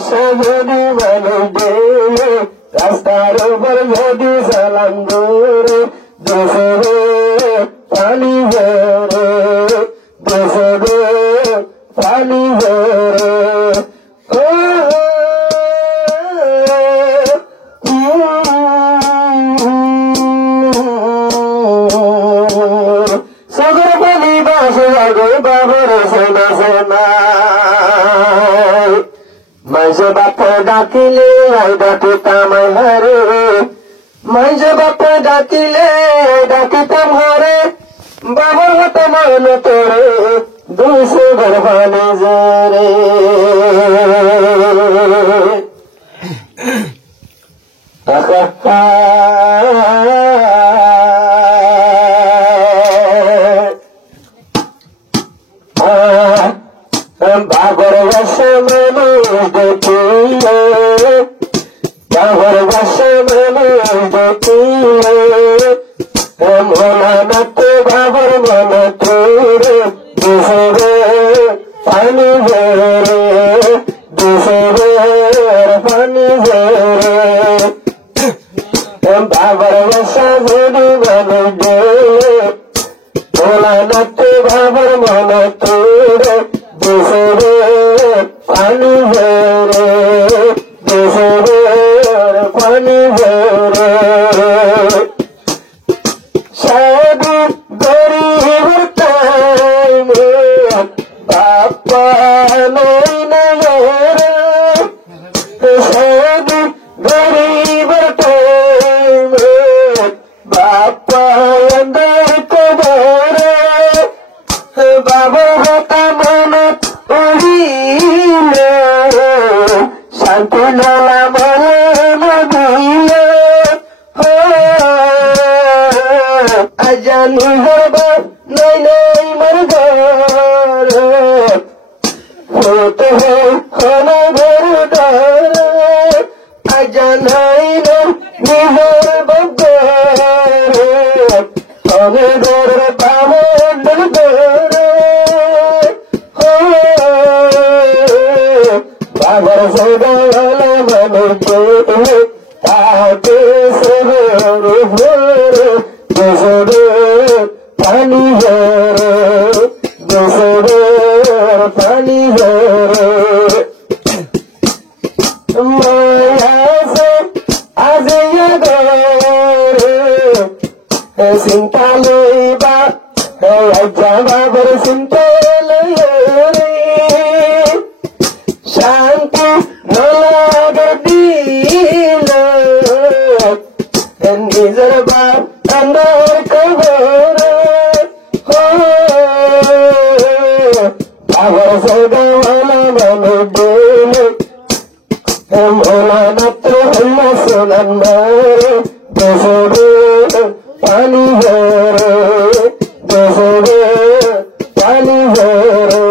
ভালোবাসা যদি মানুষ দেয় রাস্তার উপর যদি সালাম করে দেশে পানি ভরে দেশে পানি ভরে সাগর পানি বাসে সাগর বাবার সোনা সোনা মাঝে বাপে ডাকিলে ডাকিতাম হারে মাঝে বাপে ডাকিলে ডাকিতাম হারে বাবার হতো মান তোরে দুশো গর্ভানে জরে বাবার বাসা মানুষ দেখিলে বাবার বাসা মানুষ দেখিলে মনা নাতে বাবার মনে তোরে দেশে পানি ভরে দেশে পানি ভরে বাবার বাসা যদি মানুষ দেয় মনা নাতে বাবার মনে তোরে দেশে পানি ভরে দেশে পানি ভরে সাধু গরিবের টাইমে বাপ্পা নাই না সাধু গরিবের টাইমে বাপ্পা অন্ধের কবরে বাবা হতা মনে উড়িলে শান্তি নালা মনে দিলে জানি হবা নাই নাই মর ঘরে হতে হনা ঘর ধরে জানাই না নিজের বগরে হনে ঘর বাবন ঘরে বাবার সদালে মানুষ তাকে সরর ভরে দেশে পানি ভরে দেশে পানি ভরে মায়াসে আজিয়া গরে চিন্তা লইবা আজ্ঞা বাবার চিন্তা লইরে শান্তি নলাগে দিল নিজের বাপ আন্দার কবরে বাবার সদাওয়ালা মানুষ দিলে মোলা নাত্র হল্লা সোনান মারে দেশে পানি ভরে দেশে পানি ভরে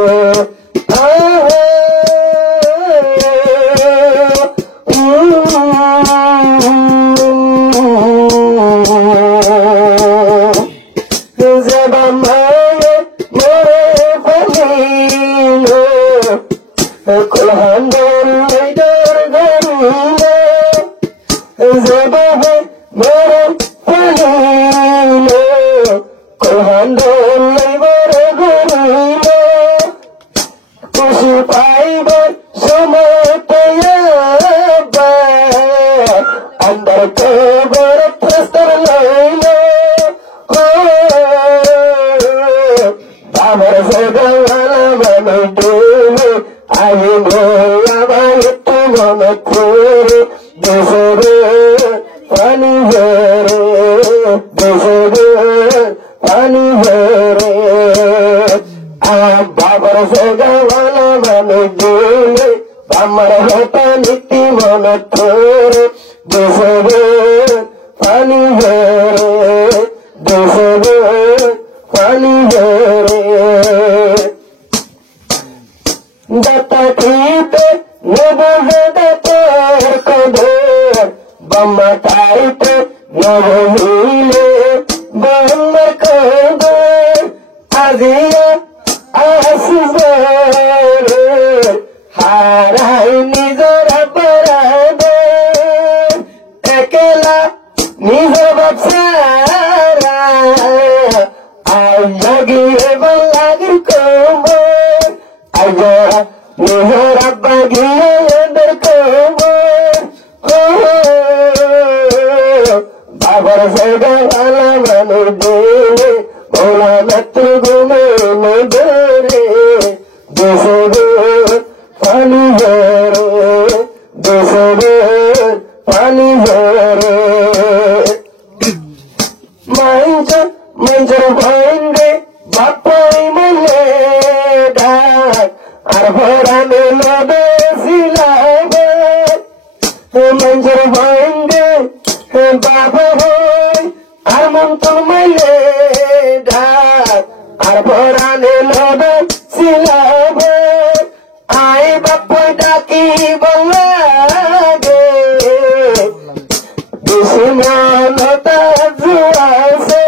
জবা মায়ে মরে ফেলিলে কুলহান্ডর লাইডর গরিলে জবা মরে ফেলিলে কুলহান্ডর লাইডর গরিলে খুশি পাইবার সময় পেয়াবা আন্দার কবর প্রস্তর লইলে বাবার সদাওয়ালা মানুষ দিলে আগে আবার একটু মনে করে দেশে পানি ভরে দেশে পানি ভরে বাবার সদাওয়ালা মানুষ দিলে আমার হতা নীতি মনে করে দেশে পানি ভরে দেশে পানি ভরে দাতা খেতে নবদাতার কদর বাম্মা খাইতে নবহিলে বাম্মা কদর আজিয়া আসবে হারাই নিজর গিয়ে কবর বাবার সেগা ভালা মানুষ দিলে ভোলা মাত্র ঘুমে মধুরে দেশে পানি ভরে দেশে পানি ভরে মাঞ্জর ভাইন্দে বাপাই মনে ডাক আর ভরানে লবে সিলাবে মাঞ্জর ভাইন্দে বাবা ভাই আর মন তো মনে ডাক আর ভরানে লবে সিলাবে আই বাপাই ডাকি বলাগে দুশ্মনতা জুয়াছে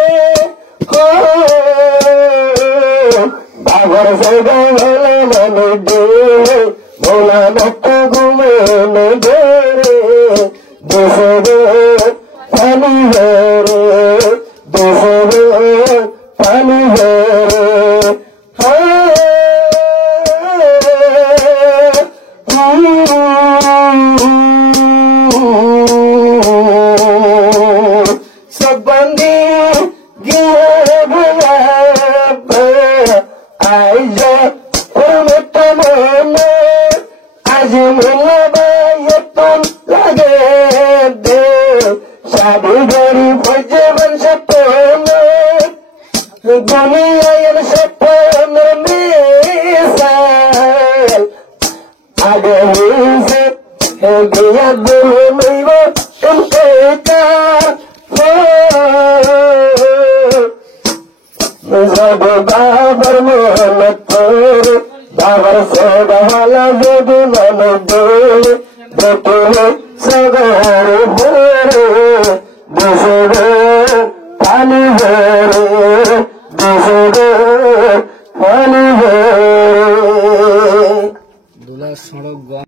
বাবার সেবা ভালা মানুষ দিলে ভোলা মত ঘুমে ধরে দেশে পানি ভরে দেশে পানি ভরে सब बंदी गिरे भला आई जा परमत मन आज मुला ये तुम लगे दे शादी गरी भजे बन सपन दुनिया ये सपन में साल आगे से दिया दिल में वो तुमसे का जब बाबर मोहम्मद बाबर से बहाला जुदू मन दे बेटे सगार भरे देशे पानी भरे देशे पानी भरे।